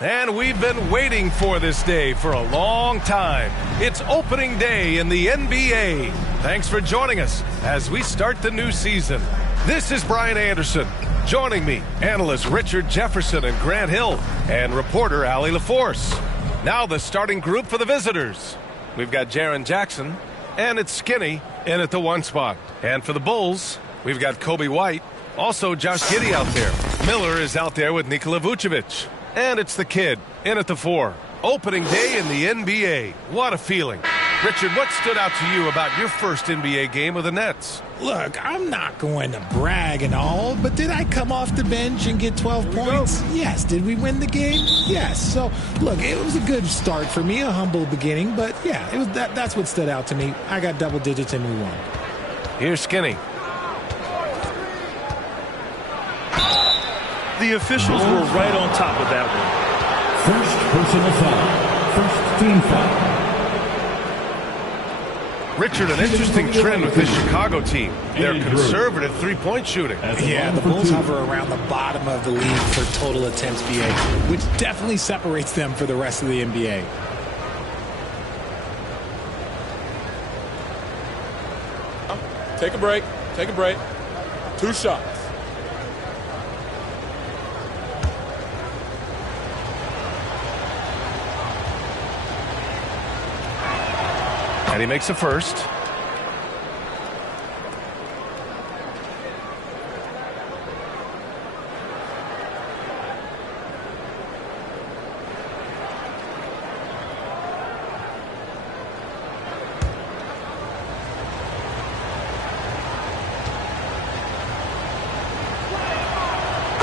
And we've been waiting for this day for a long time. It's opening day in the NBA. Thanks for joining us as we start the new season. This is Brian Anderson. Joining me, analysts Richard Jefferson and Grant Hill, and reporter Allie LaForce. Now the starting group for the visitors. We've got Jaren Jackson, and it's Skinny in at the 1 spot. And for the Bulls, we've got Kobe White, also Josh Giddey out there. Miller is out there with Nikola Vucevic. And it's the Kid in at the 4. Opening day in the NBA. What a feeling. Richard, what stood out to you about your first NBA game with the Nets? Look, I'm not going to brag and all, but did I come off the bench and get 12 points? Yes. Did we win the game? Yes. So, look, it was a good start for me, a humble beginning, but yeah, it was that's what stood out to me. I got double digits and we won. Here's Skinny. The officials were right on top of that one. First personal foul. First team foul. Richard, an interesting trend with this Chicago team. They're conservative three-point shooting. Yeah, the Bulls hover around the bottom of the league for total attempts PA, which definitely separates them for the rest of the NBA. Take a break. Take a break. 2 shots. And he makes the first.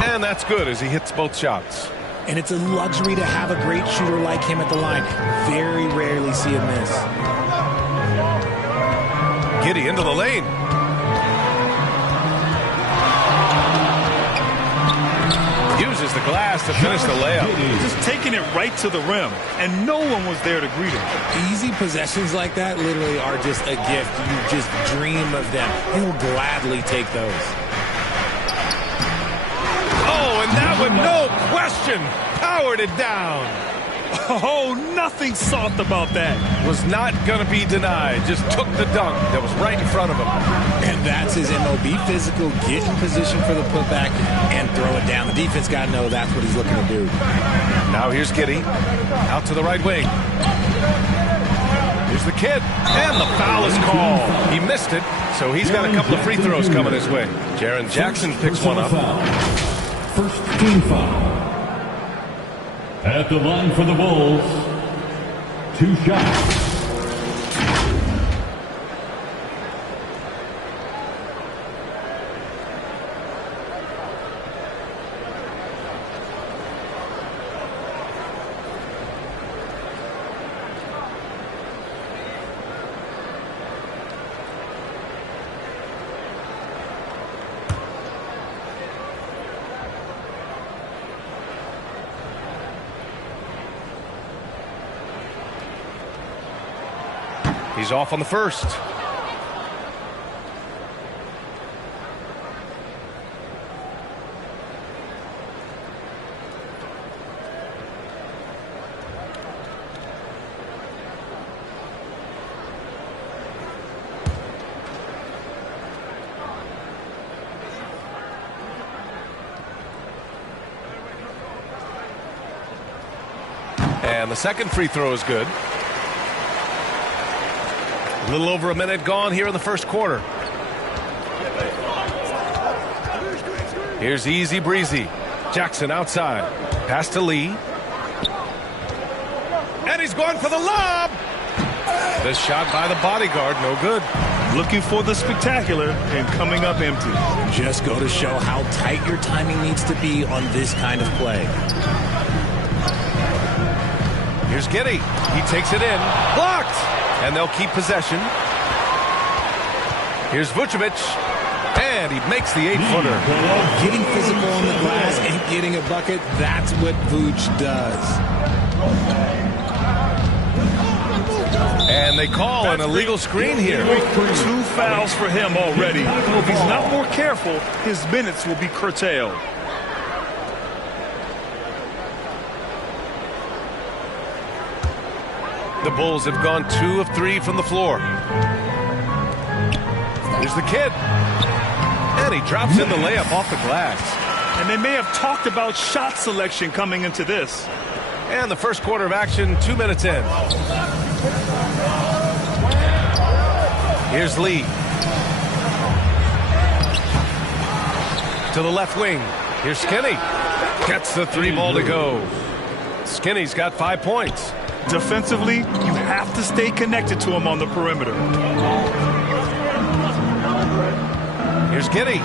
And that's good as he hits both shots. And it's a luxury to have a great shooter like him at the line. Very rarely see a miss. Giddey into the lane. Uses the glass to finish the layup. Just taking it right to the rim, and no one was there to greet him. Easy possessions like that literally are just a gift. You just dream of them. He'll gladly take those. Oh, and that one, no question, powered it down. Oh, nothing soft about that. Was not going to be denied. Just took the dunk that was right in front of him. And that's his MO. Be physical, get in position for the putback, and throw it down. The defense got to know that's what he's looking to do. Now here's Giddey. Out to the right wing. Here's the Kid. And the foul is called. He missed it, so he's got a couple of free throws coming his way. Jaren Jackson picks one up. First team foul. At the line for the Bulls, 2 shots. He's off on the first. And the second free throw is good. A little over a minute gone here in the first quarter. Here's easy breezy. Jackson outside. Pass to Lee. And he's going for the lob. This shot by the bodyguard, no good. Looking for the spectacular and coming up empty. Just go to show how tight your timing needs to be on this kind of play. Here's Giddey. He takes it in. Blocked. And they'll keep possession. Here's Vucevic. And he makes the 8-footer. Getting physical on the glass and getting a bucket, that's what Vooch does. And they call an illegal screen here. 2 fouls for him already. If he's not more careful, his minutes will be curtailed. The Bulls have gone 2 of 3 from the floor. Here's the kid. And he drops in the layup off the glass. And they may have talked about shot selection coming into this. And the first quarter of action, 2 minutes in. Here's Lee. To the left wing. Here's Skinny. Gets the 3 ball to go. Skinny's got 5 points. Defensively, you have to stay connected to him on the perimeter. Here's Giddey.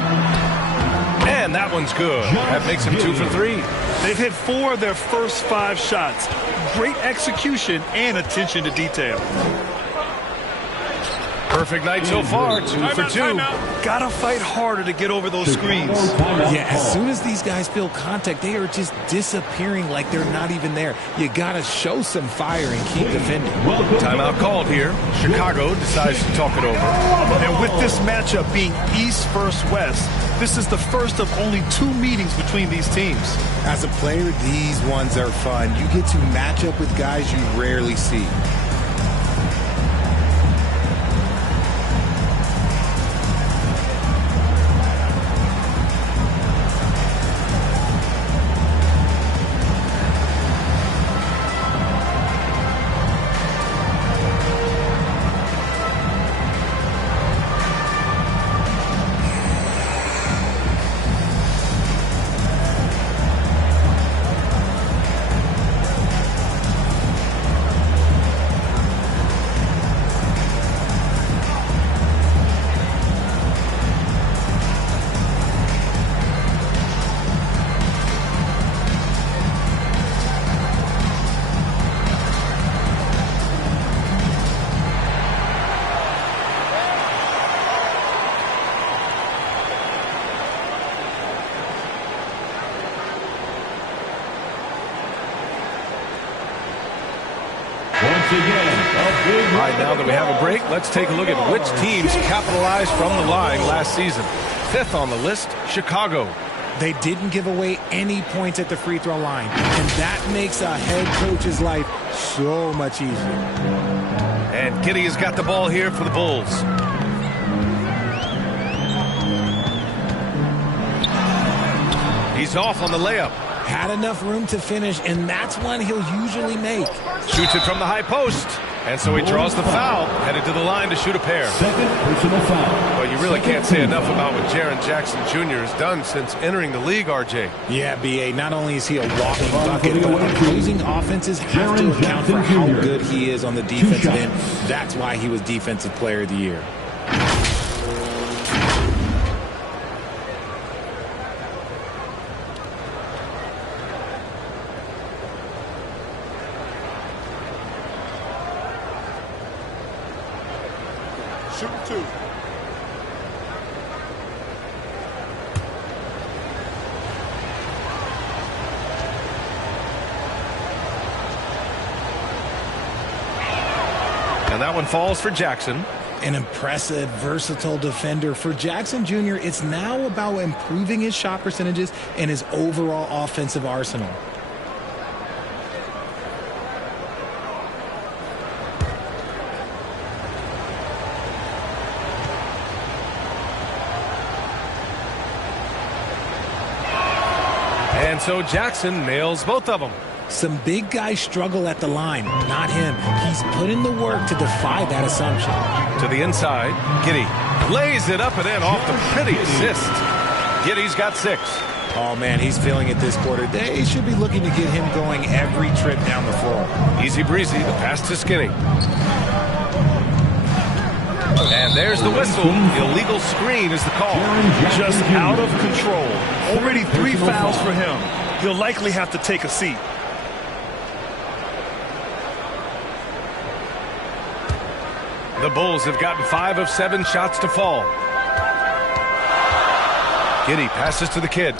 And that one's good. That makes him 2 for 3. They've hit 4 of their first 5 shots. Great execution and attention to detail. Perfect night so far, 2 for 2. Gotta fight harder to get over those screens. Yeah, as soon as these guys feel contact, they are just disappearing like they're not even there. You gotta show some fire and keep defending. Timeout called here. Chicago decides to talk it over. And with this matchup being East versus West, this is the first of only 2 meetings between these teams. As a player, these ones are fun. You get to match up with guys you rarely see. All right, now that we have a break, let's take a look at which teams capitalized from the line last season. 5th on the list, Chicago. They didn't give away any points at the free throw line, and that makes a head coach's life so much easier. And Giddey has got the ball here for the Bulls. He's off on the layup. Had enough room to finish, and that's one he'll usually make. Shoots it from the high post. And so he draws the foul, headed to the line to shoot a pair. Second personal foul. Well, you really can't say enough about what Jaren Jackson Jr. has done since entering the league, RJ. Yeah, B.A., not only is he a walking bucket, but opposing offenses have to account for how good he is on the defensive end. That's why he was Defensive Player of the Year. Shoot 2. And that one falls for Jackson. An impressive, versatile defender. For Jackson Jr., it's now about improving his shot percentages and his overall offensive arsenal. And so Jackson nails both of them. Some big guys struggle at the line, not him. He's put in the work to defy that assumption. To the inside, Giddey lays it up and in off the pretty assist. Giddey's got 6. Oh, man, he's feeling it this quarter. They should be looking to get him going every trip down the floor. Easy breezy, the pass to Skinny. And there's the whistle. Illegal screen is the call. Just out of control. Already 3 fouls for him. He'll likely have to take a seat. The Bulls have gotten 5 of 7 shots to fall. Giddey passes to the kid.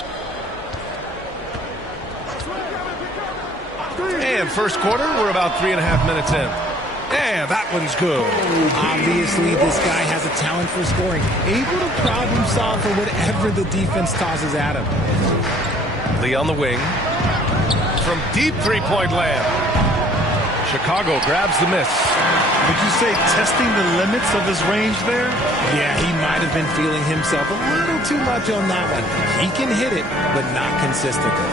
And first quarter, we're about 3.5 minutes in. And that one's good. Obviously, this guy has a talent for scoring, able to problem solve for whatever the defense tosses at him. Lee on the wing. From deep three-point land. Chicago grabs the miss. Would you say testing the limits of his range there? Yeah, he might have been feeling himself a little too much on that one. He can hit it, but not consistently.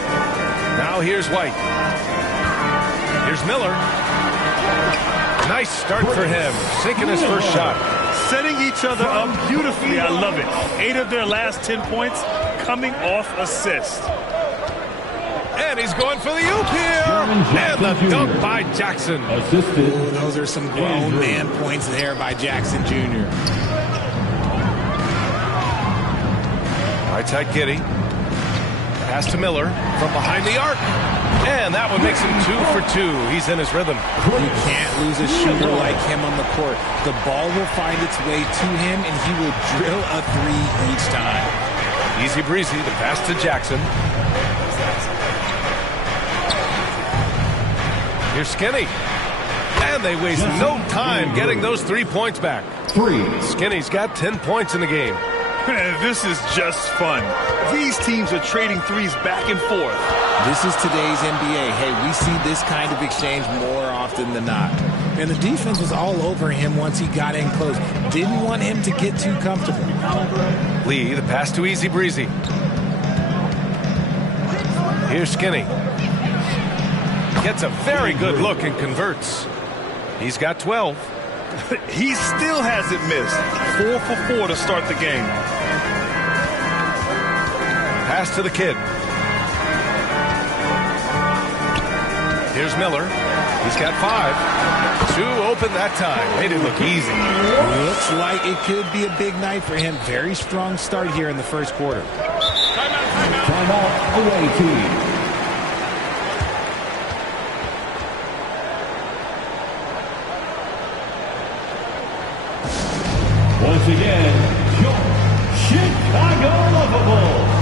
Now here's White. Here's Miller. Nice start for him, sinking his first shot. Setting each other up beautifully. I love it. 8 of their last 10 points coming off assist. And he's going for the oop here. And the dunk by Jackson. Assisted. Ooh, those are some grown man points there by Jackson Jr. Right side Giddey. Pass to Miller from behind the arc. And that one makes him 2 for 2. He's in his rhythm. You can't lose a shooter like him on the court. The ball will find its way to him, and he will drill a 3 each time. Easy breezy, the pass to Jackson. Here's Skinny. And they waste no time getting those 3 points back. 3. Skinny's got 10 points in the game. Man, this is just fun. These teams are trading threes back and forth. This is today's NBA. Hey, we see this kind of exchange more often than not. And the defense was all over him once he got in close. Didn't want him to get too comfortable. Lee, the pass to Easy Breezy. Here's Skinny. Gets a very good look and converts. He's got 12. He still hasn't missed. 4 for 4 to start the game. Pass to the kid. Here's Miller. He's got 5. 2 open that time. Made it look easy. Looks like it could be a big night for him. Very strong start here in the first quarter. Timeout, away team. Once again, your Chicago Lovables.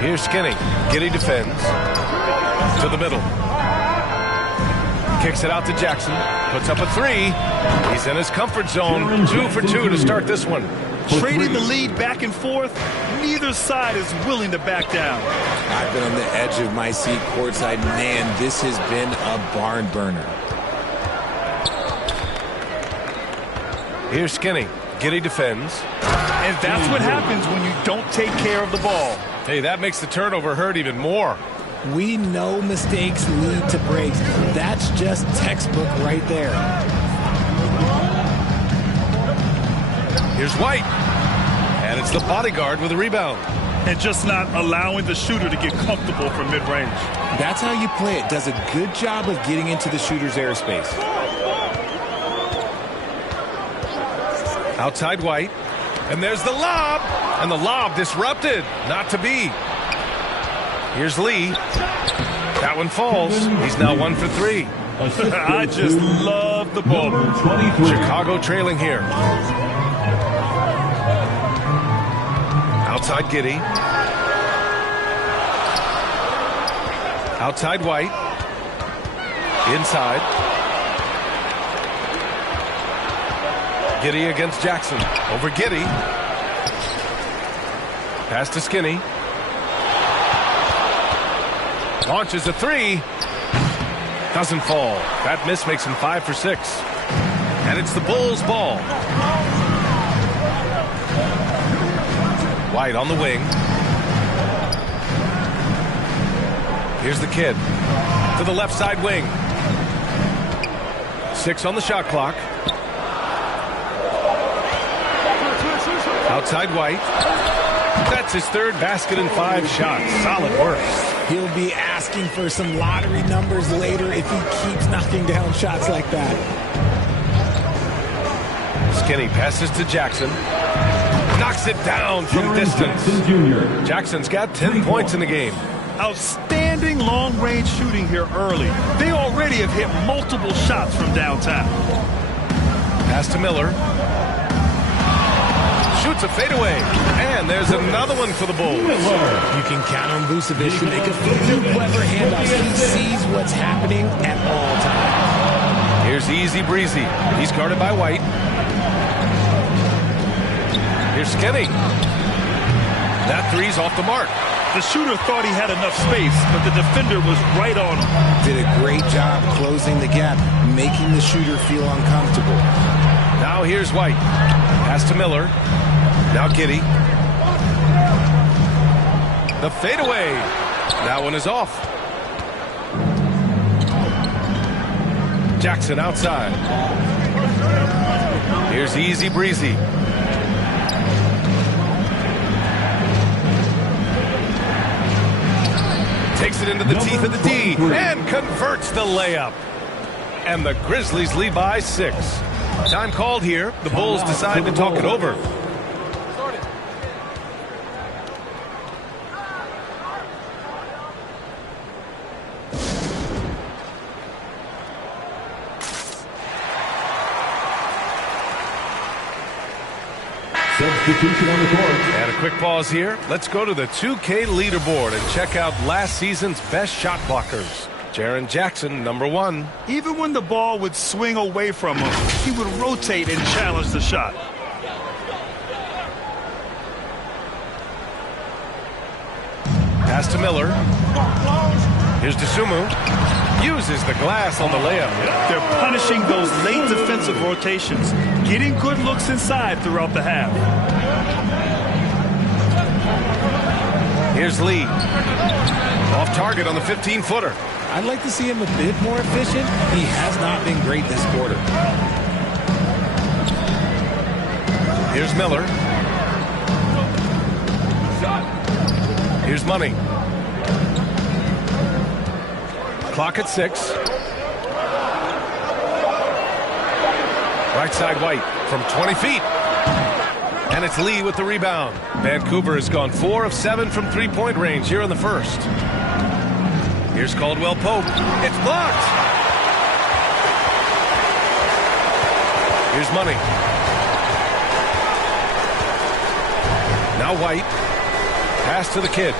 Here's Skinny. Giddey defends. To the middle. Kicks it out to Jackson. Puts up a 3. He's in his comfort zone. 2 for 2 to start this one. Trading the lead back and forth. Neither side is willing to back down. I've been on the edge of my seat courtside. Man, this has been a barn burner. Here's Skinny. Giddey defends. And that's what happens when you don't take care of the ball. Hey, that makes the turnover hurt even more. We know mistakes lead to breaks. That's just textbook right there. Here's White. And it's the bodyguard with a rebound. And just not allowing the shooter to get comfortable from mid-range. That's how you play it. Does a good job of getting into the shooter's airspace. Outside White. And there's the lob. And the lob disrupted. Not to be. Here's Lee. That one falls. He's now 1 for 3. I just love the ball. Chicago trailing here. Outside Giddey. Outside White. Inside. Giddey against Jackson. Over Giddey. Pass to Skinny. Launches a three. Doesn't fall. That miss makes him 5 for 6. And it's the Bulls' ball. White on the wing. Here's the kid. To the left side wing. 6 on the shot clock. Outside White. That's his third basket in 5 shots. Solid work. He'll be asking for some lottery numbers later if he keeps knocking down shots like that. Skinny passes to Jackson. Knocks it down from distance. Jackson's got 10 points in the game. Outstanding long-range shooting here early. They already have hit multiple shots from downtown. Pass to Miller. Shoots a fadeaway. And there's another one for the Bulls. You can count on Vucevic to make a few clever handoffs. He sees what's happening at all times. Here's Easy Breezy. He's guarded by White. Here's Skinny. That three's off the mark. The shooter thought he had enough space, but the defender was right on him. Did a great job closing the gap, making the shooter feel uncomfortable. Now here's White. Pass to Miller. Now Giddey. The fadeaway. That one is off. Jackson outside. Here's Easy Breezy. Takes it into the teeth of the D and converts the layup. And the Grizzlies lead by 6. Time called here. The Bulls decide to talk it over. Substitution on the court. And a quick pause here. Let's go to the 2K leaderboard and check out last season's best shot blockers. Jaren Jackson, number 1. Even when the ball would swing away from him, he would rotate and challenge the shot. Pass to Miller. Here's Dosunmu. Uses the glass on the layup. They're punishing those late defensive rotations, getting good looks inside throughout the half. Here's Lee. Off target on the 15-footer. I'd like to see him a bit more efficient. He has not been great this quarter. Here's Miller. Here's Money. Clock at 6. Right side White from 20 feet. And it's Lee with the rebound. Vancouver has gone 4 of 7 from three-point range here in the first. Here's Caldwell Pope. It's blocked. Here's Money. Now White. Pass to the kid.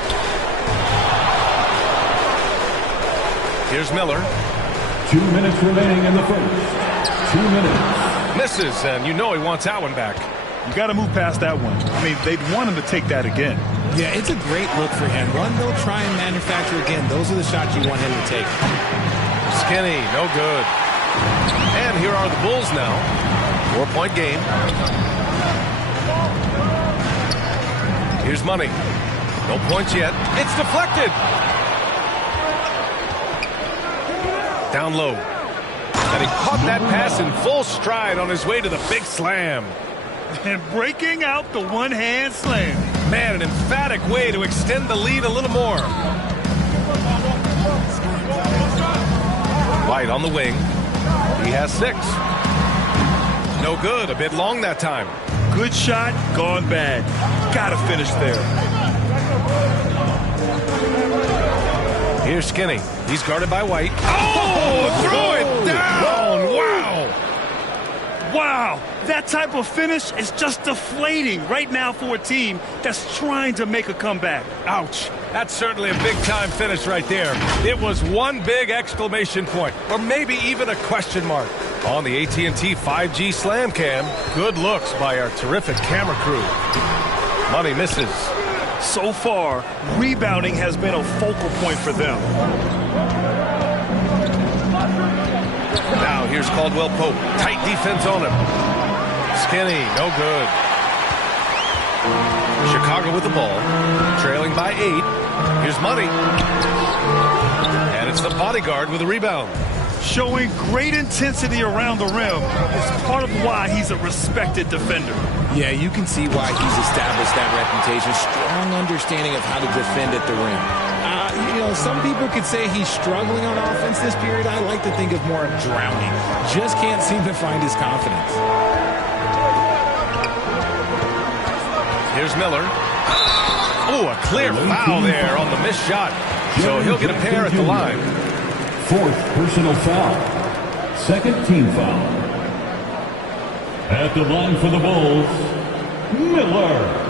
Here's Miller. 2 minutes remaining in the first. 2 minutes. Misses, and you know he wants that one back. You got to move past that one. I mean, they'd want him to take that again. Yeah, it's a great look for him. One they'll try and manufacture again. Those are the shots you want him to take. Skinny, no good. And here are the Bulls now. 4-point game. Here's Money. No points yet. It's deflected. Down low. And he caught that pass in full stride on his way to the big slam. And breaking out the one-hand slam. Man, an emphatic way to extend the lead a little more. White on the wing. He has 6. No good. A bit long that time. Good shot, gone bad. Gotta finish there. Here's Skinny. He's guarded by White. Oh, throw it down. Wow. Wow, that type of finish is just deflating right now for a team that's trying to make a comeback. Ouch. That's certainly a big-time finish right there. It was one big exclamation point, or maybe even a question mark. On the AT&T 5G Slam Cam, good looks by our terrific camera crew. Money misses. So far, rebounding has been a focal point for them. Now here's Caldwell Pope. Tight defense on him. Skinny, no good. Chicago with the ball, trailing by 8. Here's Money. And it's the bodyguard with a rebound. Showing great intensity around the rim is part of why he's a respected defender. Yeah, you can see why he's established that reputation. Strong understanding of how to defend at the rim. Some people could say he's struggling on offense this period. I like to think of more of drowning. Just can't seem to find his confidence. Here's Miller. Oh, a clear foul there on the missed shot. So he'll get a pair at the line. 4th personal foul. 2nd team foul. At the line for the Bulls, Miller.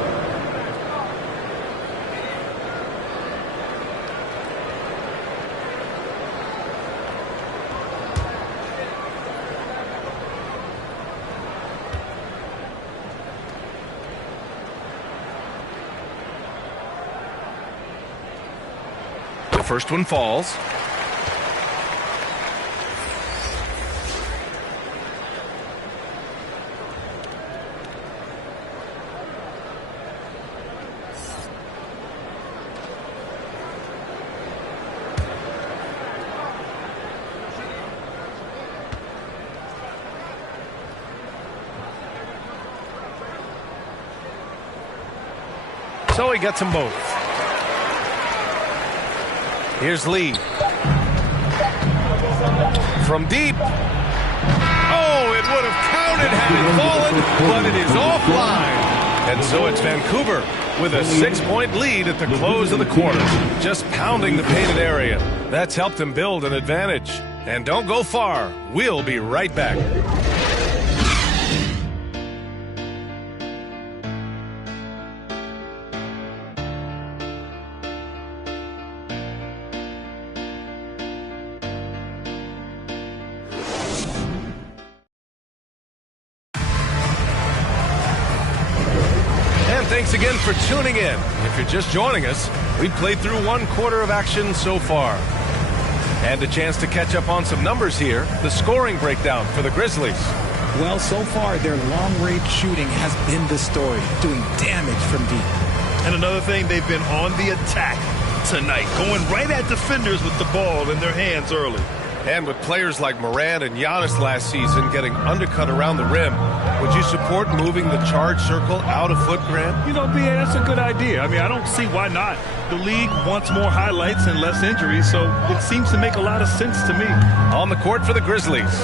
The first one falls. So he gets them both. Here's Lee. From deep. Oh, it would have counted had it fallen, but it is offline. And so it's Vancouver with a 6-point lead at the close of the quarter. Just pounding the painted area. That's helped them build an advantage. And don't go far. We'll be right back. Thanks again for tuning in. If you're just joining us, we've played through 1 quarter of action so far. And a chance to catch up on some numbers here. The scoring breakdown for the Grizzlies. Well, so far, their long-range shooting has been the story, doing damage from deep. And another thing, they've been on the attack tonight, going right at defenders with the ball in their hands early. And with players like Morant and Giannis last season getting undercut around the rim, would you support moving the charge circle out a foot, Grant? You know, BA, that's a good idea. I mean, I don't see why not. The league wants more highlights and less injuries, so it seems to make a lot of sense to me. On the court for the Grizzlies,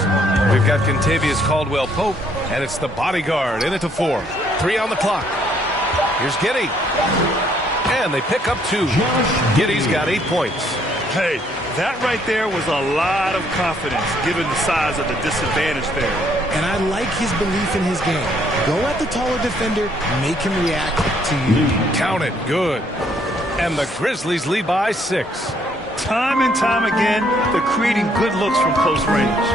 we've got Kentavious Caldwell-Pope, and it's the bodyguard in at the 4. 3 on the clock. Here's Giddey. And they pick up 2. Giddey's got 8 points. Hey, that right there was a lot of confidence, given the size of the disadvantage there. And I like his belief in his game. Go at the taller defender, make him react to you. Count it. Good. And the Grizzlies lead by 6. Time and time again, they're creating good looks from close range.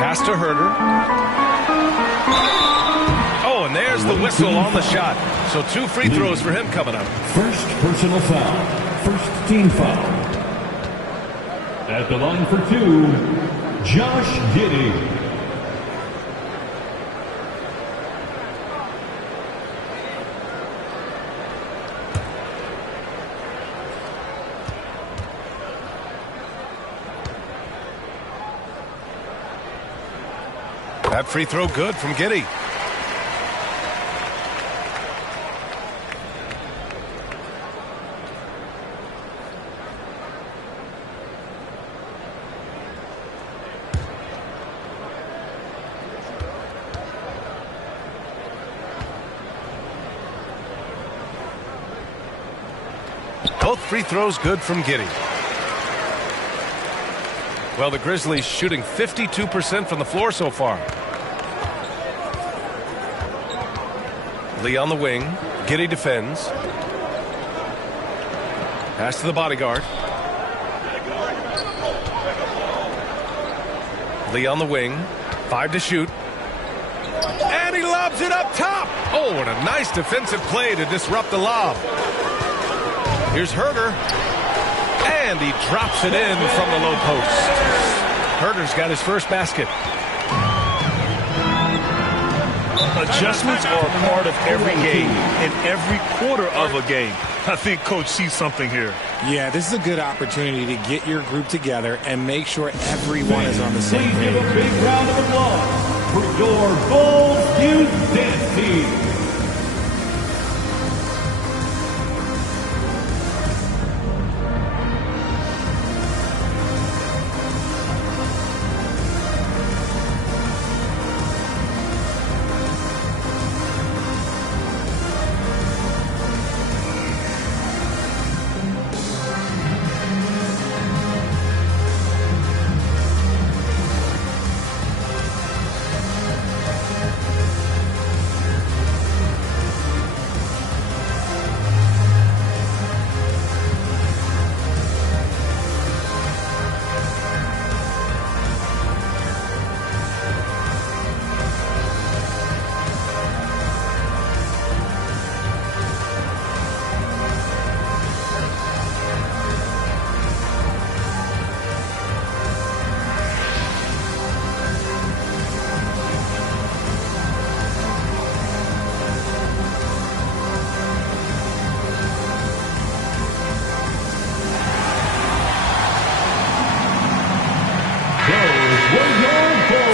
Pass to Herter. Oh, and there's the whistle on the shot. So 2 free throws for him coming up. 1st personal foul. 1st team foul. At the line for 2, Josh Giddey. That free throw good from Giddey. Both free throws good from Giddey. Well, the Grizzlies shooting 52% from the floor so far. Lee on the wing. Giddey defends. Pass to the bodyguard. Lee on the wing. 5 to shoot. And he lobs it up top. Oh, and a nice defensive play to disrupt the lob. Here's Herder. And he drops it in from the low post. Herder's got his first basket. Adjustments are a part of every game and every quarter of a game. I think Coach sees something here. Yeah, this is a good opportunity to get your group together and make sure everyone is on the same Please give page. a big round of applause for your Bulls Youth Dance Team.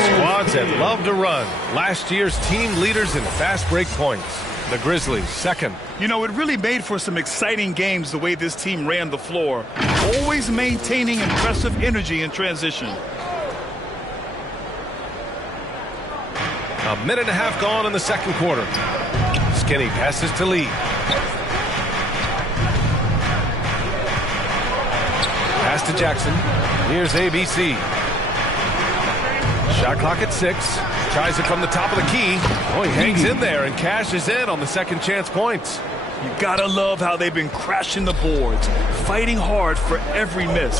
Squads that love to run. Last year's team leaders in fast break points. The Grizzlies, second. You know, it really made for some exciting games the way this team ran the floor, always maintaining impressive energy in transition. A minute and a half gone in the second quarter. Skinny passes to Lee. Pass to Jackson. Here's ABC. Shot clock at 6. Tries it from the top of the key. Oh, he hangs in there and cashes in on the second chance points. You gotta love how they've been crashing the boards, fighting hard for every miss.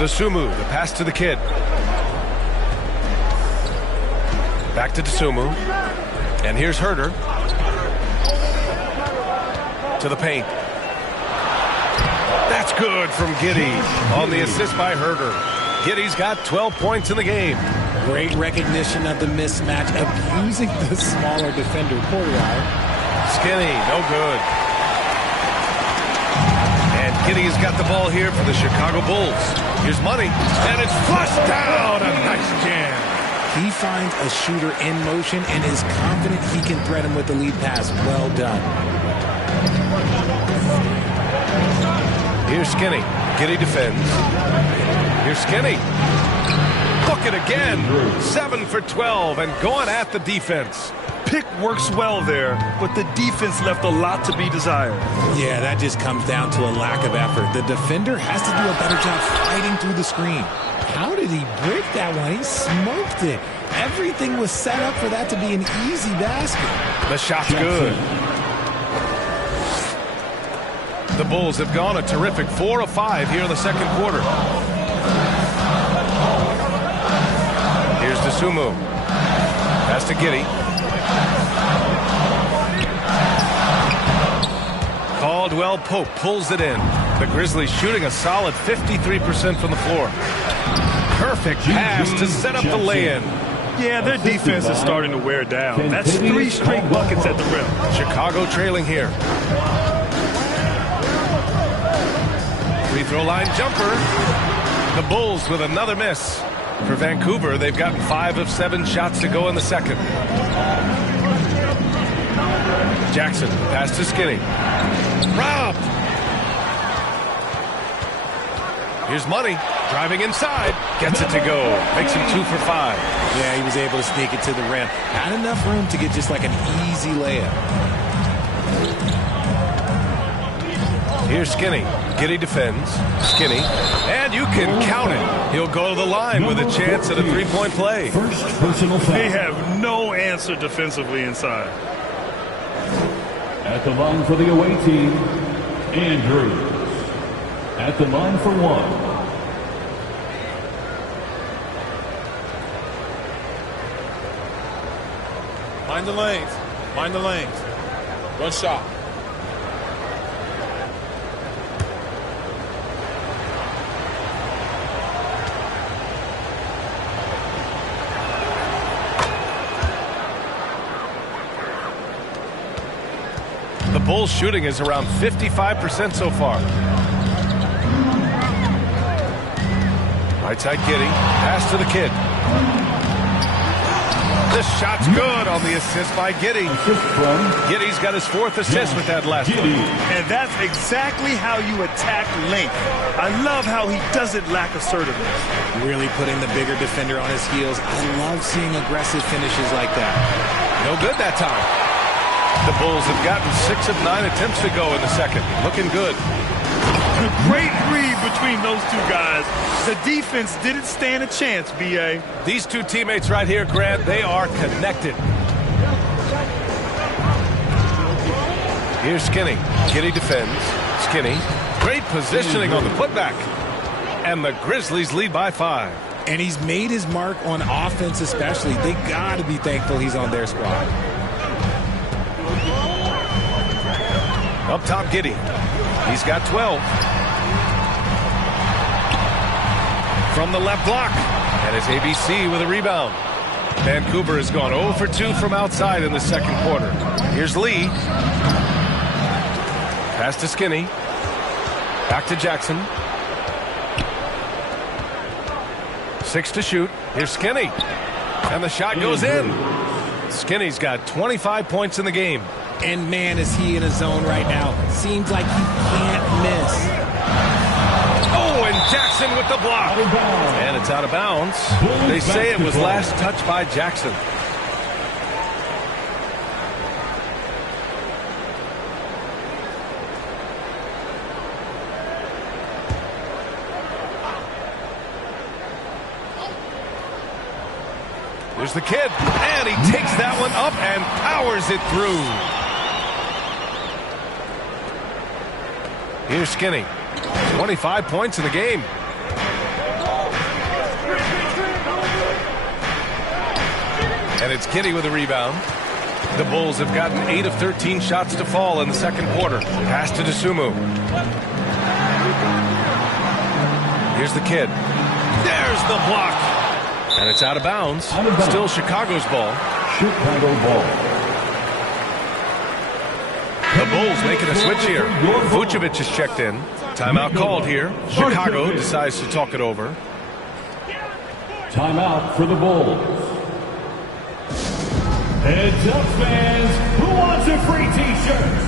Dosunmu, the pass to the kid. Back to Dosunmu. And here's Herder. To the paint. That's good from Giddey on the assist by Herder. Giddey's got 12 points in the game. Great recognition of the mismatch, abusing the smaller defender. Poor guy. Skinny, no good. And Giddey's got the ball here for the Chicago Bulls. Here's Money, and it's flushed down. A nice jam. He finds a shooter in motion and is confident he can thread him with the lead pass. Well done. Here's Skinny. Giddey defends. Here's Skinny. Hook it again. 7 for 12 and going at the defense. Pick works well there, but the defense left a lot to be desired. Yeah, that just comes down to a lack of effort. The defender has to do a better job fighting through the screen. How did he break that one? He smoked it. Everything was set up for that to be an easy basket. The shot's good. The Bulls have gone a terrific 4 of 5 here in the second quarter. Here's Dosunmu. Pass to Giddey. Caldwell Pope pulls it in. The Grizzlies shooting a solid 53% from the floor. Perfect pass to set up the lay-in. Yeah, their defense is starting to wear down. That's 3 straight buckets at the rim. Chicago trailing here. Free throw line jumper. The Bulls with another miss. For Vancouver, they've gotten 5 of 7 shots to go in the second. Jackson, pass to Skinny. Robbed. Here's Money, driving inside. Gets it to go. Makes him 2 for 5. Yeah, he was able to sneak it to the rim. Had enough room to get just like an easy layup. Here's Skinny. Giddey defends. Skinny. And you can count it. He'll go to the line with a chance at a three-point play. First personal foul. They have no answer defensively inside. At the line for the away team, Andrews. At the line for 1. Mind the lanes. Mind the lanes. Run shot. The Bulls shooting is around 55% so far. Right side Giddey. Pass to the kid. The shot's good on the assist by Giddey. Giddey's got his 4th assist with that last one. And that's exactly how you attack length. I love how he doesn't lack assertiveness. Really putting the bigger defender on his heels. I love seeing aggressive finishes like that. No good that time. The Bulls have gotten 6 of 9 attempts to go in the second. Looking good. A great read between those two guys. The defense didn't stand a chance, B.A. These two teammates right here, Grant, they are connected. Here's Skinny. Giddey defends. Skinny. Great positioning on the putback. And the Grizzlies lead by 5. And he's made his mark on offense especially. They got to be thankful he's on their squad. Up top, Giddey. He's got 12. From the left block. And it's ABC with a rebound. Vancouver has gone 0 for 2 from outside in the second quarter. Here's Lee. Pass to Skinny. Back to Jackson. 6 to shoot. Here's Skinny. And the shot goes in. Skinny's got 25 points in the game. And man, is he in a zone right now. Seems like he can't miss. Oh, and Jackson with the block. And it's out of bounds. They say it was last touched by Jackson. There's the kid, and he takes that one up and powers it through. Here's Skinny. 25 points in the game. And it's Giddey with a rebound. The Bulls have gotten 8 of 13 shots to fall in the second quarter. Pass to Dosunmu. Here's the kid. There's the block. And it's out of bounds. Still Chicago's ball. Chicago ball. The Bulls making a switch here. Vucevic is checked in. Timeout called here. Chicago decides to talk it over. Timeout for the Bulls. Heads up, fans. Who wants a free T-shirt?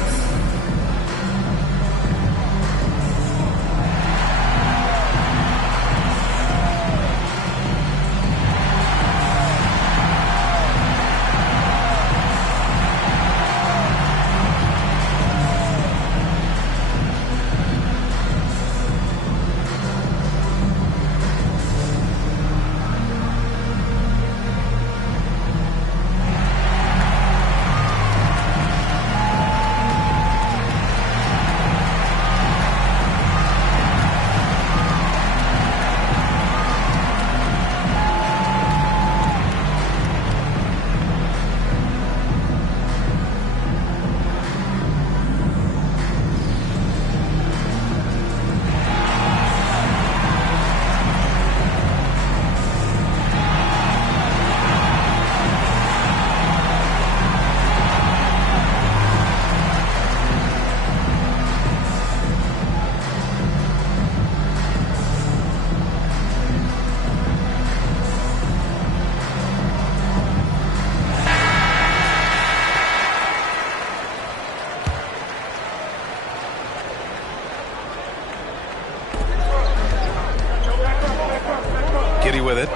With it.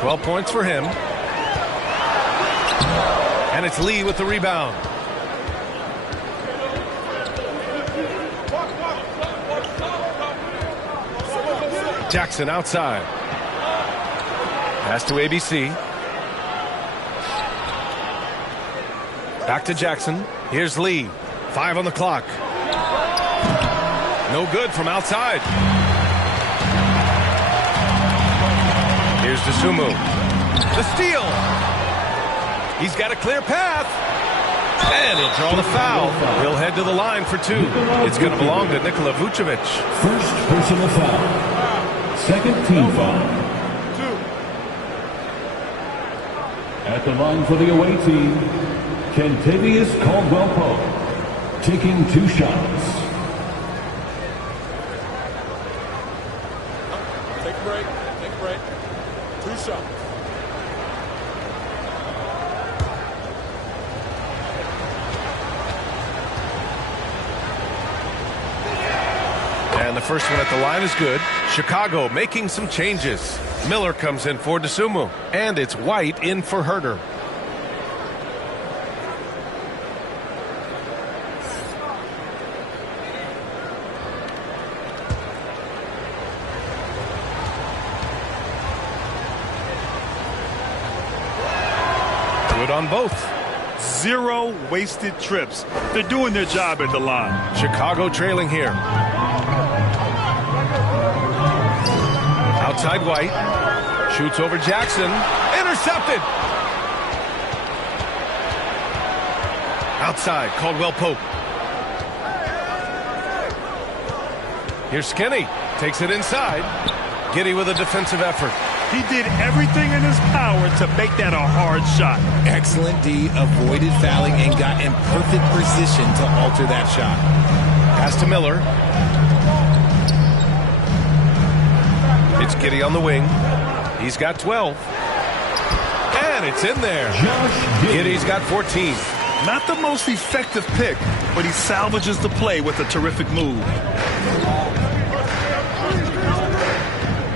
12 points for him. And it's Lee with the rebound. Jackson outside. Pass to ABC. Back to Jackson. Here's Lee. 5 on the clock. No good from outside. Here's Dosunmu. The steal. He's got a clear path. And he'll draw the foul. He'll head to the line for 2. It's going to belong to Nikola Vucevic. First personal foul. Second team foul. At the line for the away team, Kentavious Caldwell-Pope, taking 2 shots. Take a break. Take a break. 2 shots. And the first one at the line is good. Chicago making some changes. Miller comes in for Dosunmu. And it's White in for Herter. Good on both. 0 wasted trips. They're doing their job at the line. Chicago trailing here. Outside White. Shoots over Jackson. Intercepted. Outside Caldwell-Pope. Here's Skinny. Takes it inside. Giddey with a defensive effort. He did everything in his power to make that a hard shot. Excellent D, avoided fouling and got in perfect position to alter that shot. Pass to Miller. It's Giddey on the wing. He's got 12. And it's in there. Giddey's got 14. Not the most effective pick, but he salvages the play with a terrific move.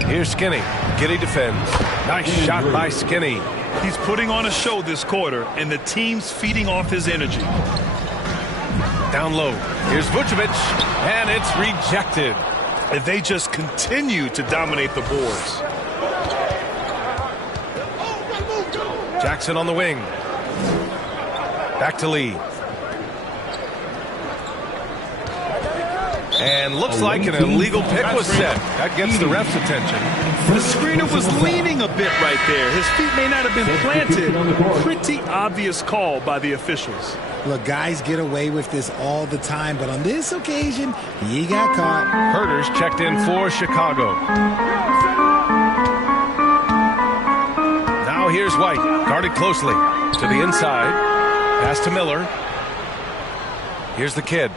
Here's Skinny. Giddey defends. Nice shot by Skinny. He's putting on a show this quarter, and the team's feeding off his energy. Down low. Here's Vucevic. And it's rejected. And they just continue to dominate the boards. Jackson on the wing. Back to Lee. And looks like an illegal pick was set. That gets the ref's attention. The screener was leaning a bit right there. His feet may not have been planted. Pretty obvious call by the officials. Look, guys get away with this all the time, but on this occasion, he got caught. Herter's checked in for Chicago. Now here's White, guarded closely. To the inside. Pass to Miller. Here's the kid.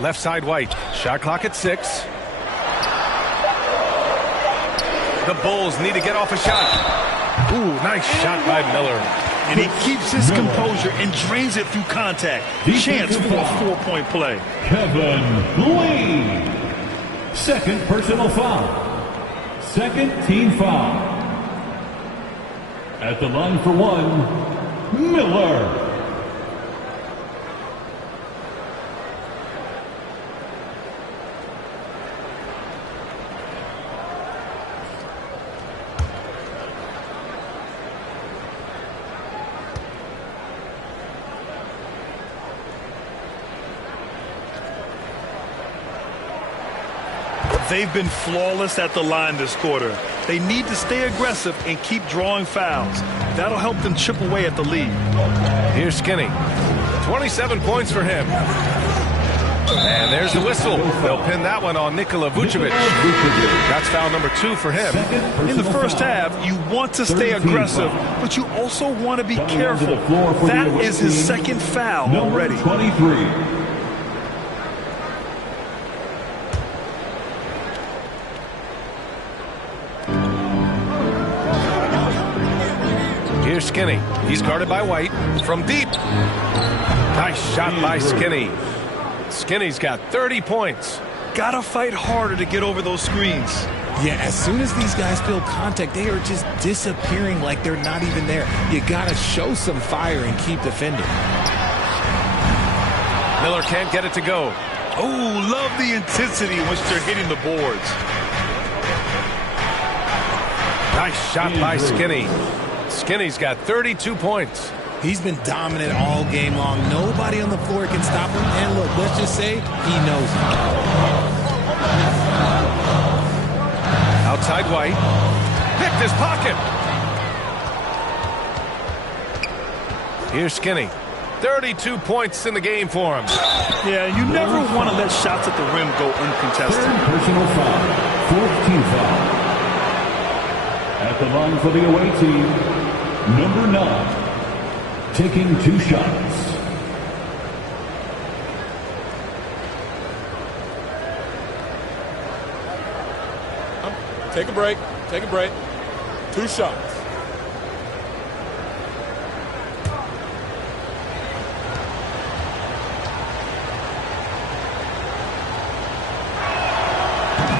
Left side White. Shot clock at 6. The Bulls need to get off a shot. Ooh, nice shot by Miller. And he keeps his composure and drains it through contact. Chance for a 4-point play. Kevin Lee. Second personal foul. Second team foul. At the line for 1, Miller. They've been flawless at the line this quarter. They need to stay aggressive and keep drawing fouls. That'll help them chip away at the lead. Here's Skinny. 27 points for him. And there's the whistle. They'll pin that one on Nikola Vucevic. That's foul number 2 for him. In the first half, you want to stay aggressive, but you also want to be careful. That is his second foul already. 23. Here's Skinny. He's guarded by White. From deep. Nice shot by Skinny. Skinny's got 30 points. Gotta fight harder to get over those screens. Yeah, as soon as these guys feel contact, they are just disappearing like they're not even there. You gotta show some fire and keep defending. Miller can't get it to go. Oh, love the intensity in which they're hitting the boards. Nice shot by Skinny. Skinny's got 32 points. He's been dominant all game long. Nobody on the floor can stop him. And look, let's just say he knows it. Outside White. Picked his pocket. Here's Skinny. 32 points in the game for him. Yeah, you never want to let shots at the rim go uncontested. Third personal foul. Fourth team foul. At the line for the away team, number 9. Taking 2 shots. Take a break. Take a break. 2 shots.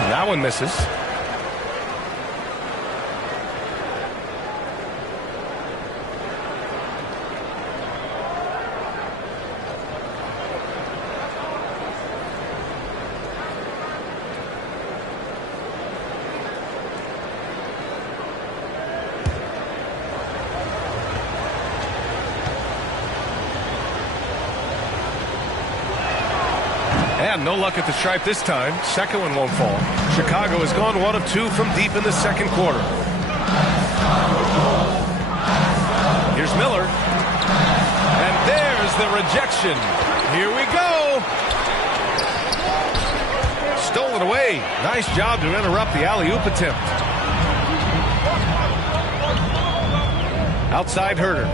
That one misses. And no luck at the stripe this time. Second one won't fall. Chicago has gone 1 of 2 from deep in the second quarter. Here's Miller. And there's the rejection. Here we go. Stolen away. Nice job to interrupt the alley-oop attempt. Outside Herter.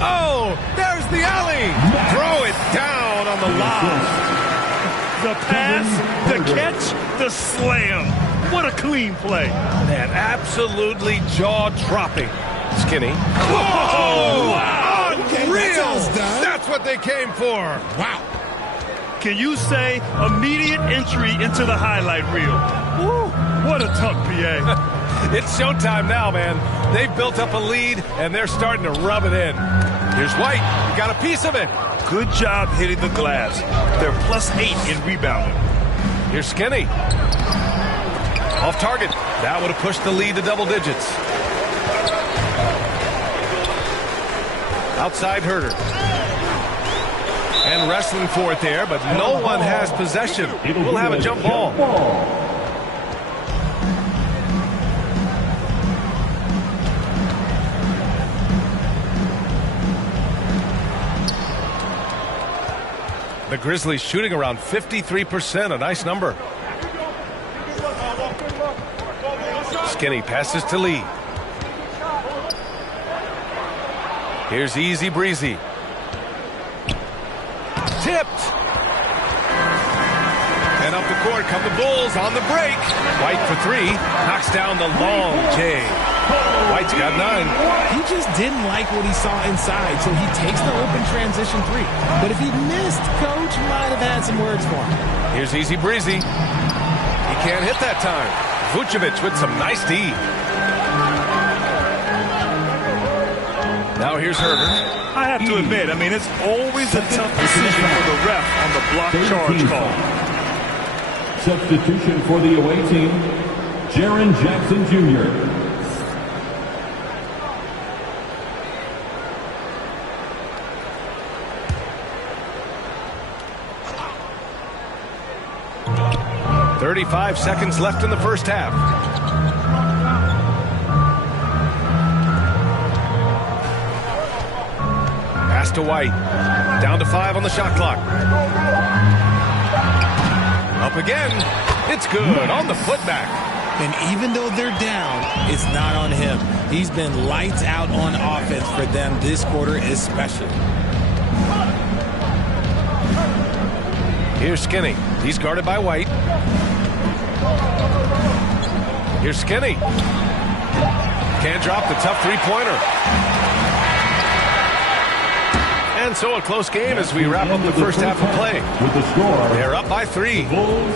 Oh, there's the alley. Throw it down on the lob. The pass, the catch, the slam. What a clean play. Man, absolutely jaw-dropping. Skinny. Oh, wow. Unreal. That's what they came for. Wow. Can you say immediate entry into the highlight reel? Woo, what a tuck, PA. It's showtime now, man. They've built up a lead, and they're starting to rub it in. Here's White. He got a piece of it. Good job hitting the glass. They're +8 in rebounding. Here's Skinny. Off target. That would have pushed the lead to double digits. Outside Herter. And wrestling for it there, but no one has possession. We'll have a jump ball. The Grizzlies shooting around 53%, a nice number. Skinny passes to Lee. Here's Easy Breezy. Tipped. And up the court come the Bulls on the break. White for 3. Knocks down the long J. White's got 9. He just didn't like what he saw inside, so he takes the open transition 3. But if he missed, Coach might have had some words for him. Here's Easy Breezy. He can't hit that time. Vucevic with some nice D. Now here's Herter. I have to admit, I mean, it's always a tough decision for the ref on the block charge call. Substitution for the away team, Jaren Jackson Jr. .35 seconds left in the first half. Pass to White. Down to 5 on the shot clock. Up again. It's good on the putback. And even though they're down, it's not on him. He's been lights out on offense for them this quarter especially. Here's Skinny. He's guarded by White. Here's Skinny. Can't drop the tough three-pointer. And so a close game as we wrap up the first half of play. With the score, They're up by 3.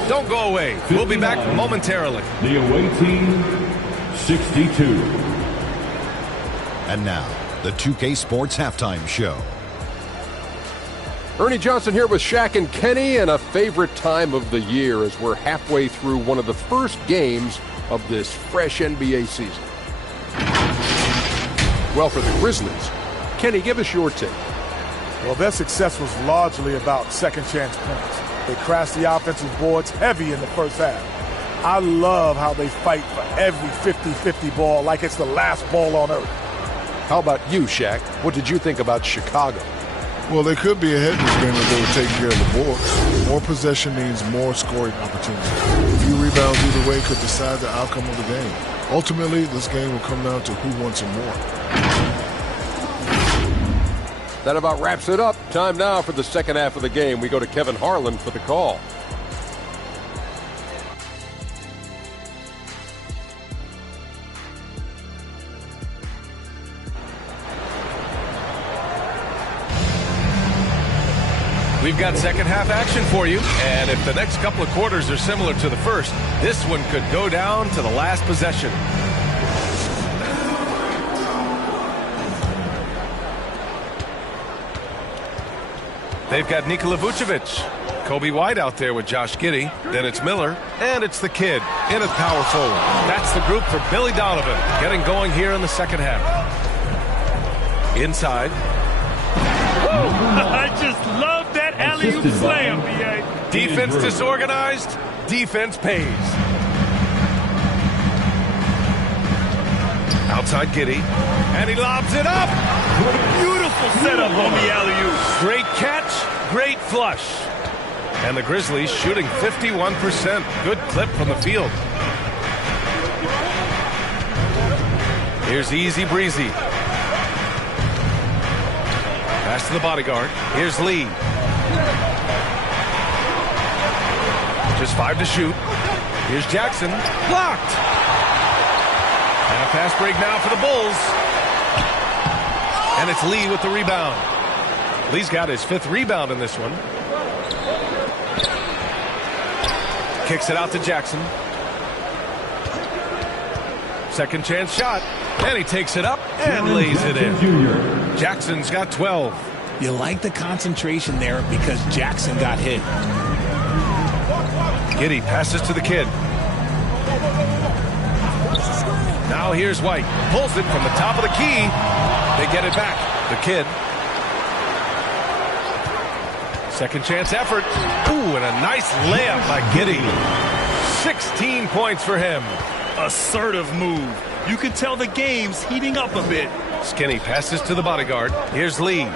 Don't go away. We'll be back momentarily. the away team, 62. And now, the 2K Sports Halftime Show. Ernie Johnson here with Shaq and Kenny, and a favorite time of the year as we're halfway through one of the first games of this fresh NBA season. Well, for the Grizzlies, Kenny, give us your take. Well, their success was largely about second chance points. They crashed the offensive boards heavy in the first half. I love how they fight for every 50-50 ball like it's the last ball on earth. How about you, Shaq? What did you think about Chicago? Well, they could be ahead in this game if they were taking care of the boards. More possession means more scoring opportunities. A few rebounds either way could decide the outcome of the game. Ultimately, this game will come down to who wants it more. That about wraps it up. Time now for the second half of the game. We go to Kevin Harlan for the call. We've got second half action for you, and if the next couple of quarters are similar to the first, this one could go down to the last possession. They've got Nikola Vucevic, Kobe White out there with Josh Giddey, then it's Miller, and it's the kid in at power forward. That's the group for Billy Donovan, getting going here in the second half. Inside. I just love that alley-oop slam, B.A. Defense disorganized, defense pays. Outside Giddey, and he lobs it up. Beautiful setup on the alley-oop. Great catch, great flush. And the Grizzlies shooting 51%. Good clip from the field. Here's Easy Breezy. Pass to the bodyguard. Here's Lee. Just 5 to shoot. Here's Jackson. Blocked. And a fast break now for the Bulls. And it's Lee with the rebound. Lee's got his 5th rebound in this one. Kicks it out to Jackson. Second chance shot. And he takes it up and lays it in. Jackson's got 12. You like the concentration there because Jackson got hit. Giddey passes to the kid. Now here's White. Pulls it from the top of the key. They get it back. The kid. Second chance effort. Ooh, and a nice layup by Giddey. 16 points for him. Assertive move. You can tell the game's heating up a bit. Skinny passes to the bodyguard. Here's Lee.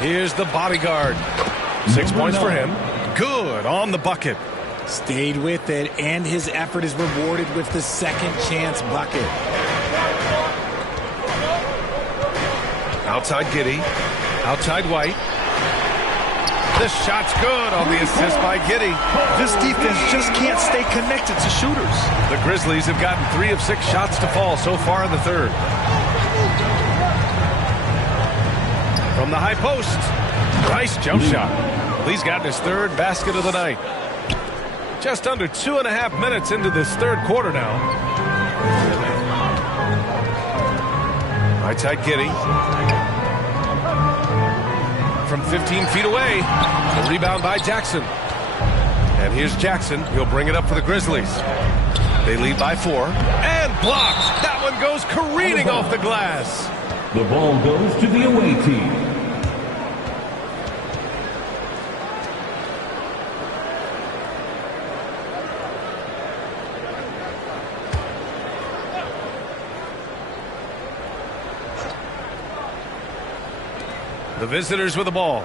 Here's the bodyguard. 6 points for him. Good on the bucket. Stayed with it, and his effort is rewarded with the second chance bucket. Outside Giddey. Outside White. This shot's good on the assist by Giddey. This defense just can't stay connected to shooters. The Grizzlies have gotten 3 of 6 shots to fall so far in the third. From the high post. Nice jump shot. Lee's gotten his 3rd basket of the night. Just under 2.5 minutes into this third quarter now. Right side Giddey. From 15 feet away. The rebound by Jackson. And here's Jackson. He'll bring it up for the Grizzlies. They lead by 4. And blocked. That one goes careening off the glass. The ball goes to the away team. The visitors with the ball.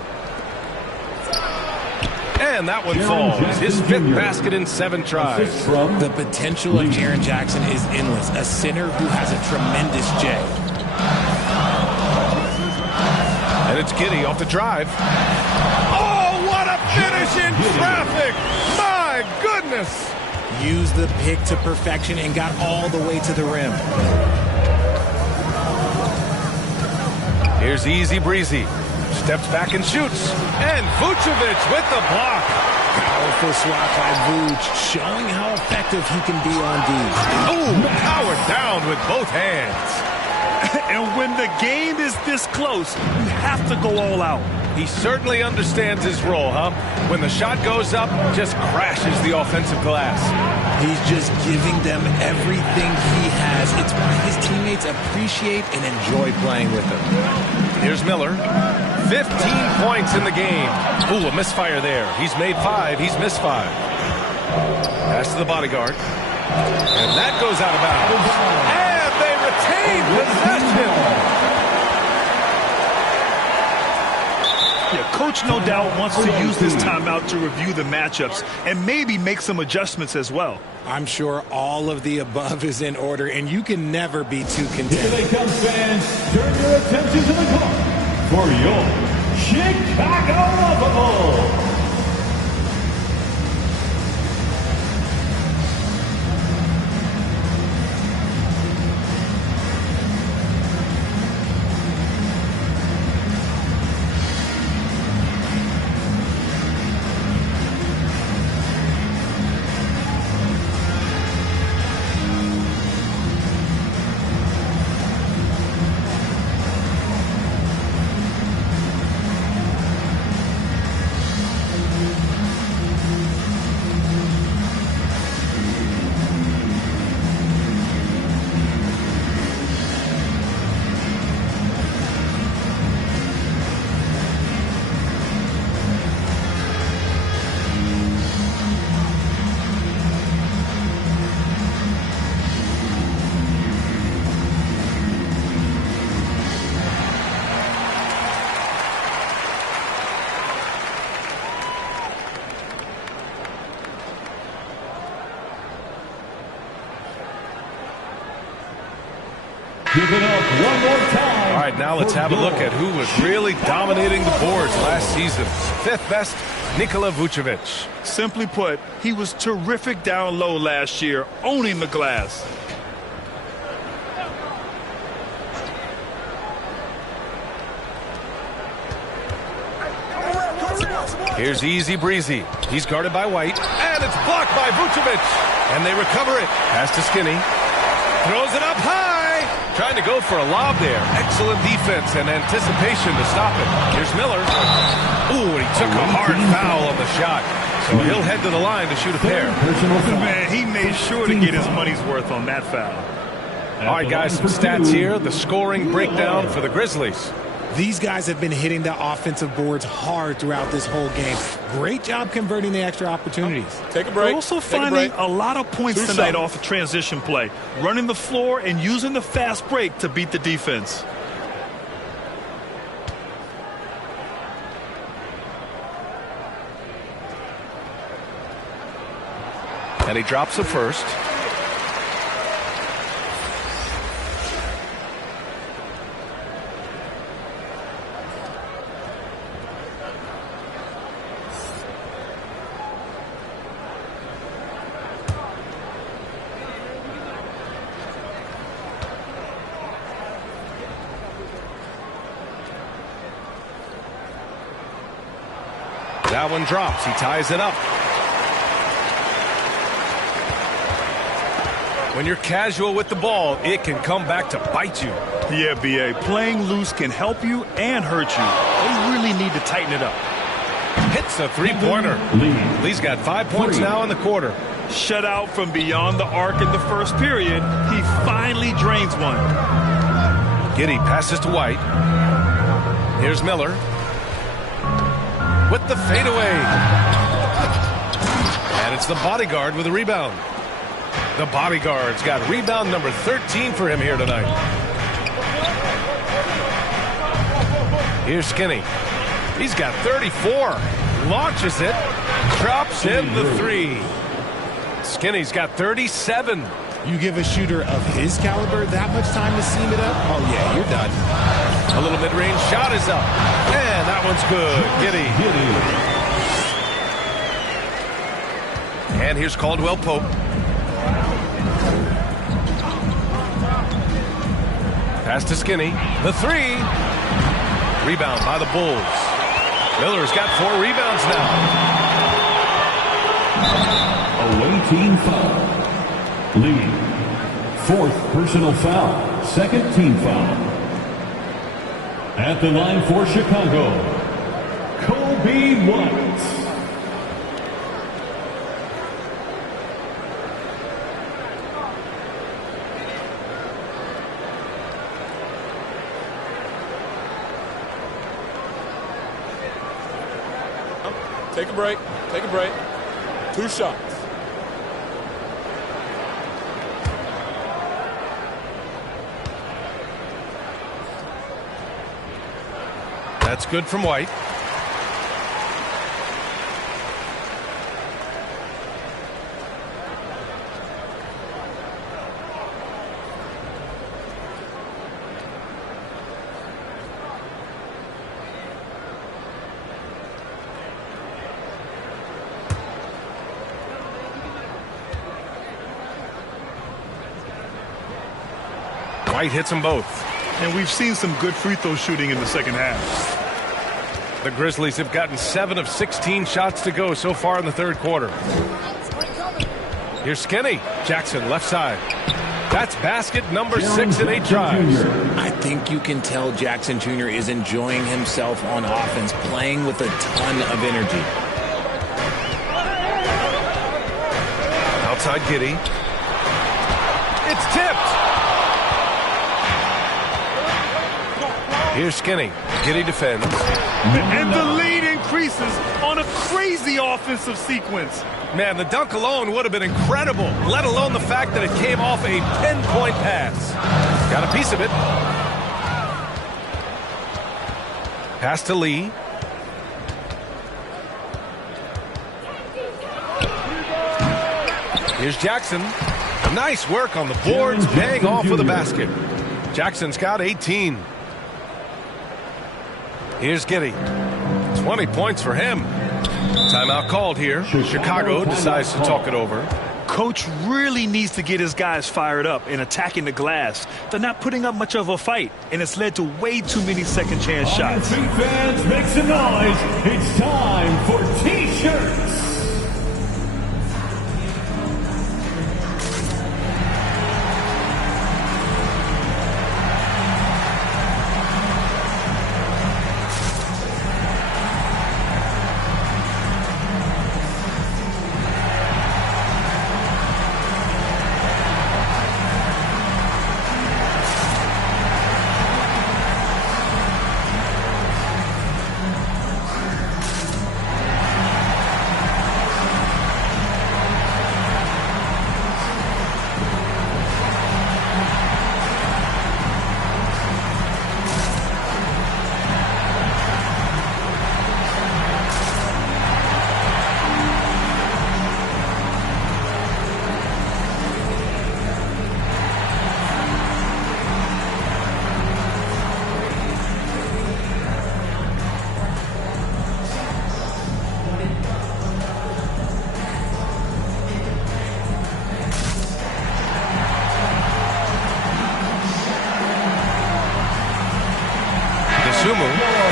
And that one falls. His 5th basket in 7 tries. The potential of Jaren Jackson is endless. A center who has a tremendous J. And it's Giddey off the drive. Oh, what a finish in traffic! My goodness! Used the pick to perfection and got all the way to the rim. Here's Easy Breezy. Steps back and shoots. And Vucevic with the block. Powerful swat by Vuce, showing how effective he can be on D. Oh, powered down with both hands. And when the game is this close, you have to go all out. He certainly understands his role, huh? When the shot goes up, just crashes the offensive glass. He's just giving them everything he has. It's why his teammates appreciate and enjoy playing with him. Here's Miller. 15 points in the game. Ooh, a misfire there. He's made 5. He's missed 5. Pass to the bodyguard. And that goes out of bounds. And they retain possession. Yeah, Coach no doubt wants to use this timeout to review the matchups and maybe make some adjustments as well. I'm sure all of the above is in order, and you can never be too content. Here they come, fans. Turn your attention to the clock for your Chicago Lovable. Give it up one more time. All right, now let's have a look at who was really dominating the boards last season. 5th best, Nikola Vucevic. Simply put, he was terrific down low last year, owning the glass. Here's Easy Breezy. He's guarded by White, and it's blocked by Vucevic. And they recover it. Pass to Skinny. Throws it up high. Trying to go for a lob there. Excellent defense and anticipation to stop it. Here's Miller. Ooh, and he took a hard foul on the shot. So he'll head to the line to shoot a pair. Man, he made sure to get his money's worth on that foul. All right, guys, some stats here. The scoring breakdown for the Grizzlies. These guys have been hitting the offensive boards hard throughout this whole game. Great job converting the extra opportunities. Take a break. They're also finding a lot of points tonight off of transition play, running the floor and using the fast break to beat the defense. And he drops the first. That one drops. He ties it up. When you're casual with the ball, it can come back to bite you. Yeah, B.A. Playing loose can help you and hurt you. They really need to tighten it up. Hits a three-pointer. Lee's got 5 points now in the quarter. Shut out from beyond the arc in the first period. He finally drains one. Giddey passes to White. Here's Miller. With the fadeaway. And it's the bodyguard with a rebound. The bodyguard's got rebound number 13 for him here tonight. Here's Skinny. He's got 34. Launches it. Drops in the 3. Skinny's got 37. You give a shooter of his caliber that much time to seam it up? Oh, yeah, you're done. A little mid-range shot is up. And that one's good. Giddey. And here's Caldwell Pope. Pass to Skinny. The 3. Rebound by the Bulls. Miller's got 4 rebounds now. Away team foul. Lee. 4th personal foul. 2nd team foul. At the line for Chicago, Kobe White. Take a break. Take a break. 2 shots. That's good from White. White hits them both. And we've seen some good free throw shooting in the second half. The Grizzlies have gotten 7 of 16 shots to go so far in the third quarter. Here's Skinny. Jackson, left side. That's basket number 6 in 8 tries. I think you can tell Jackson Jr. is enjoying himself on offense, playing with a ton of energy. Outside Giddey. It's tipped. Here's Skinny. Giddey defends. And the lead increases on a crazy offensive sequence. Man, the dunk alone would have been incredible, let alone the fact that it came off a pinpoint pass. Got a piece of it. Pass to Lee. Here's Jackson. Nice work on the boards, paying off with a basket. Jackson's got 18. Here's Giddey. 20 points for him. Timeout called here. Chicago decides to talk it over. Coach really needs to get his guys fired up and attacking the glass. They're not putting up much of a fight, and it's led to way too many second chance shots. Fans, make some noise. It's time for T-shirts.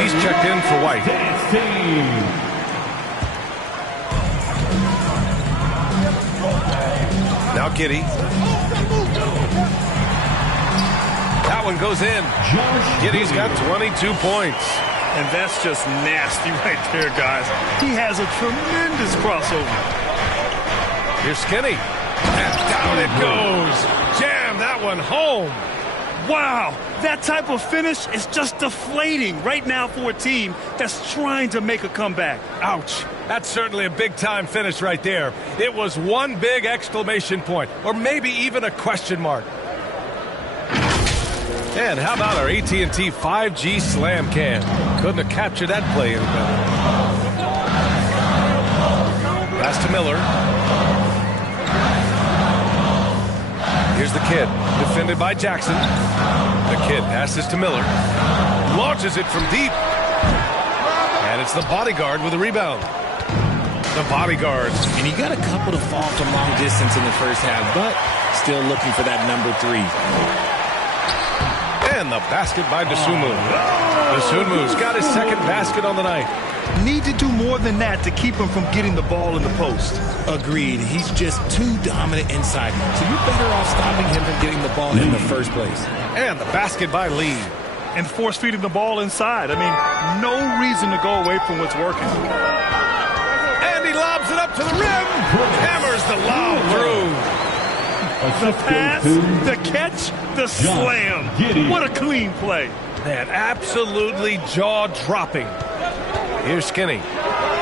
He's checked in for White. Now Giddey. That one goes in. Giddey's got 22 points. And that's just nasty right there, guys. He has a tremendous crossover. Here's Skinny. And down it goes. Jam that one home. Wow, that type of finish is just deflating right now for a team that's trying to make a comeback. Ouch. That's certainly a big-time finish right there. It was one big exclamation point, or maybe even a question mark. And how about our AT&T 5G Slam Cam? Couldn't have captured that play any better. Pass to Miller. Here's the Kid, defended by Jackson. The Kid passes to Miller. Launches it from deep. And it's the bodyguard with a rebound. The bodyguards. And he got a couple to fall from long distance in the first half, but still looking for that number 3. And the basket by Dosunmu. Dosunmu's got his second basket on the night. Need to do more than that to keep him from getting the ball in the post. Agreed. He's just too dominant inside. So you're better off stopping him from getting the ball in the first place. And the basket by Lee. And force feeding the ball inside. I mean, no reason to go away from what's working. And he lobs it up to the rim. Hammers the lob through. The pass, the catch, the slam. What a clean play. Man, absolutely jaw-dropping. Here's Skinny.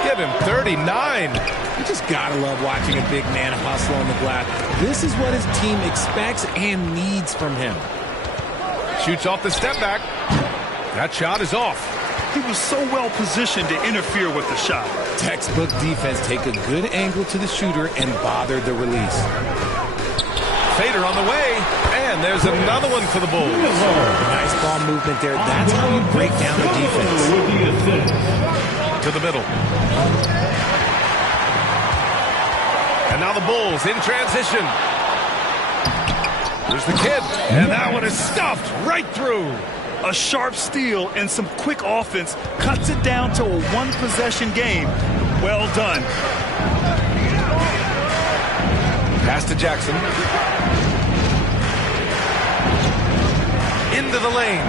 Give him 39. You just gotta love watching a big man hustle on the glass. This is what his team expects and needs from him. Shoots off the step back. That shot is off. He was so well positioned to interfere with the shot. Textbook defense. Take a good angle to the shooter and bother the release. Fader on the way, and there's another one for the Bulls. Nice ball movement there. That's how you break down the defense. To the middle. And now the Bulls in transition. There's the kid, and that one is stuffed right through. A sharp steal and some quick offense cuts it down to a one-possession game. Well done. Pass to Jackson. Into the lane.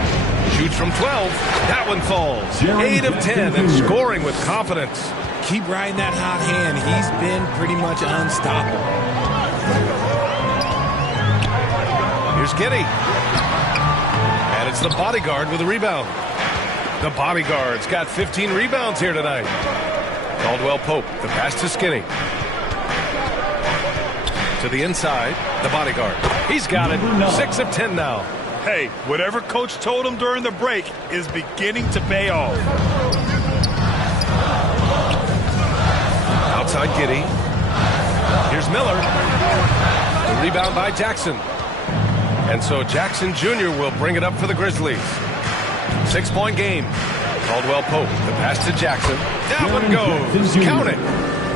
Shoots from 12. That one falls. 8 of 10 and scoring with confidence. Keep riding that hot hand. He's been pretty much unstoppable. Here's Giddey. And it's the bodyguard with a rebound. The bodyguard's got 15 rebounds here tonight. Caldwell Pope. The pass to Skinny. To the inside, the bodyguard. He's got it. 6 of 10 now. Hey, whatever coach told him during the break is beginning to pay off. Outside Giddey. Here's Miller. The rebound by Jackson. And so Jackson Jr. will bring it up for the Grizzlies. 6-point game. Caldwell Pope. The pass to Jackson. That one goes. Count it.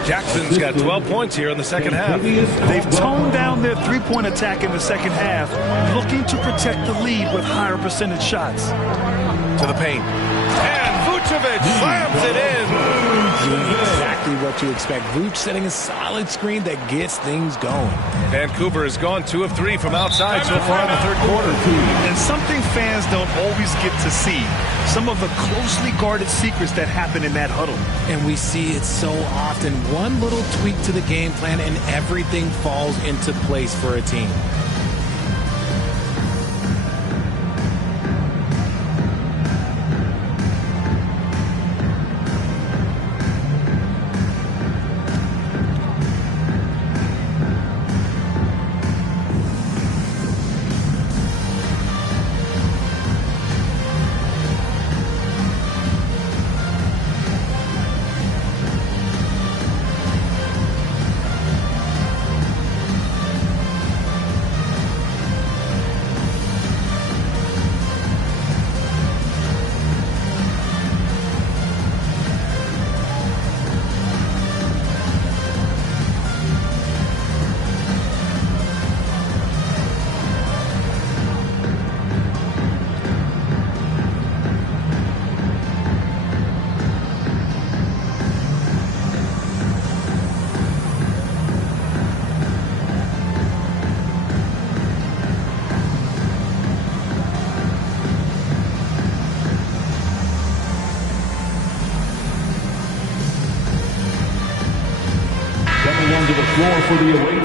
Jackson's got 12 points here in the second half. They've toned down their three-point attack in the second half, looking to protect the lead with higher percentage shots. To the paint. And Vucevic slams it in. Exactly what you expect. Vooch setting a solid screen that gets things going. Vancouver has gone 2 of 3 from outside so far in the third quarter. And something fans don't always get to see. Some of the closely guarded secrets that happen in that huddle. And we see it so often. One little tweak to the game plan and everything falls into place for a team.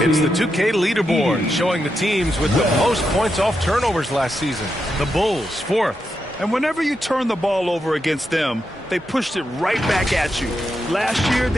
It's the 2K leaderboard showing the teams with the most points off turnovers last season. The Bulls, 4th. And whenever you turn the ball over against them, they pushed it right back at you. Last year,